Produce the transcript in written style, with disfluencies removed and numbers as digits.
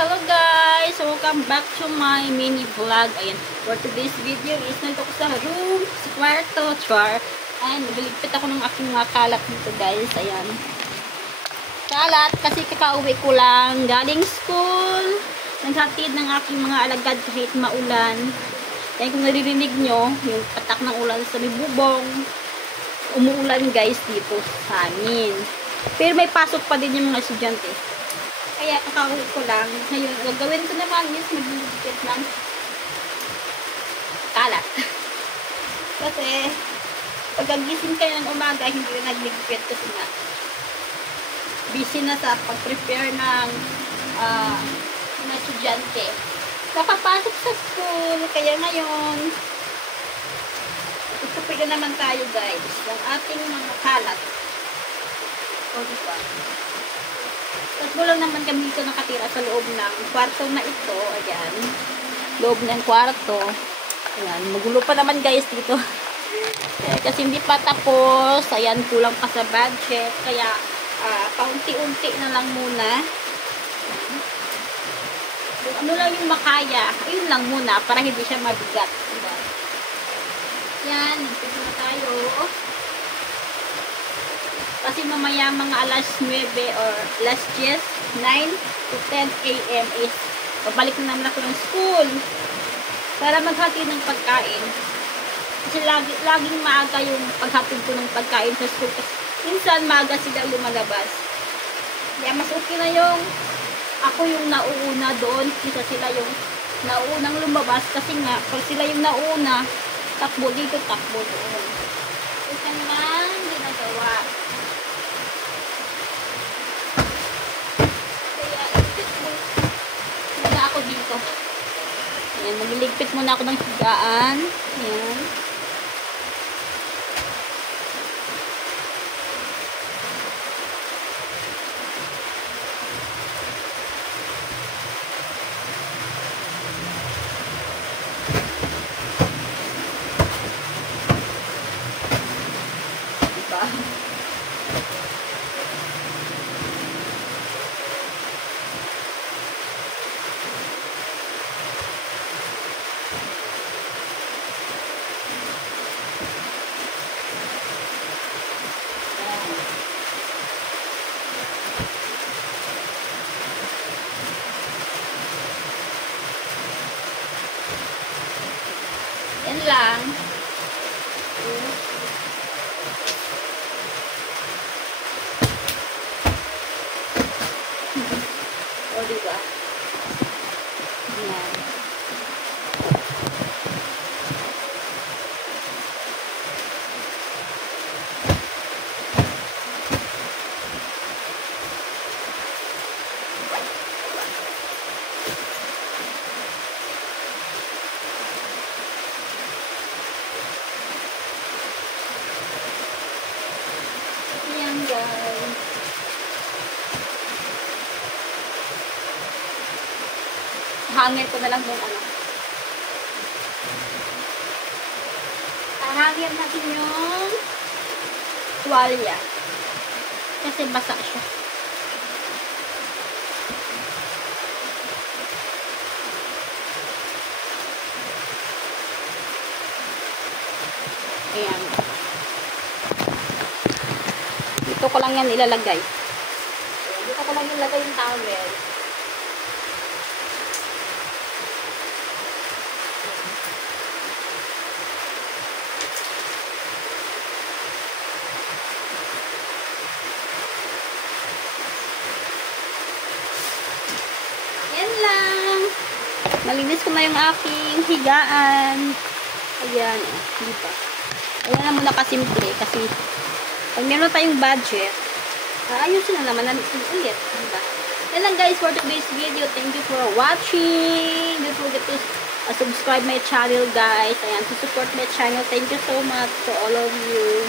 Hello guys! Welcome back to my mini vlog. Ayan, for today's video is nandito ko sa room, sa kwarto, char. And nagligpit ako ng aking mga kalat dito guys. Ayan. Kalat kasi kakauwi ko lang galing school. Naghatid ng aking mga alagad kahit maulan. Ayan, kung naririnig nyo, yung patak ng ulan sa may bubong. Umuulan guys dito sa amin. Pero may pasok pa din yung mga estudyante. Kaya kakauwi ko lang. Ngayon, gagawin ko naman is magligpit ng kalat. Kasi, pagkagising kayo ng umaga, hindi na nagligpit kasi nga busy na sa pag-prepare ng mga estudyante. Nakapasok sa school, kaya ngayon, itupin na naman tayo guys, ng ating mga kalat. O diba? Tatlo lang naman kami dito nakatira sa loob ng kwarto na ito. Ayan. Loob ng kwarto. Ayan. Magulo pa naman guys dito. Kasi hindi pa tapos. Ayan. Kulang pa sa budget. Kaya paunti-unti na lang muna. Kung ano lang yung makaya. Ayun lang muna. Para hindi siya mabigat. Diba? Ayan. Nagpito na tayo. Kasi mamaya mga alas 9 or alas 10, 9 to 10 a.m. is babalik na naman ako ng school para maghatid ng pagkain. Kasi laging maaga yung paghatid ko ng pagkain sa school. Kasi minsan maaga sila lumalabas. Kaya mas okay na yung ako yung nauuna doon kaysa sila yung nauunang lumabas. Kasi nga, pag sila yung nauna, takbo dito, takbo doon. Kasi naman ginagawa. Ako dito. Ayan, magliligpit muna ako ng higaan. Ayan. Diba? Yan lang. O, diba? Yan. Guys. Hangin ko na lang yung ano. Hangin natin yung tuwalya. Kasi basa siya. Ayan. Dito ko lang yan ilalagay. Dito ko lang ilalagay yung towel. Yan lang. Malinis ko na yung aking higaan. Ayan. Dito. Ayan na muna kasimple kasi pag meron tayong budget, ayusin na naman natin ulit. Diba? Yan lang guys for today's video. Thank you for watching. Don't forget to subscribe my channel guys. Ayan, to support my channel. Thank you so much for all of you.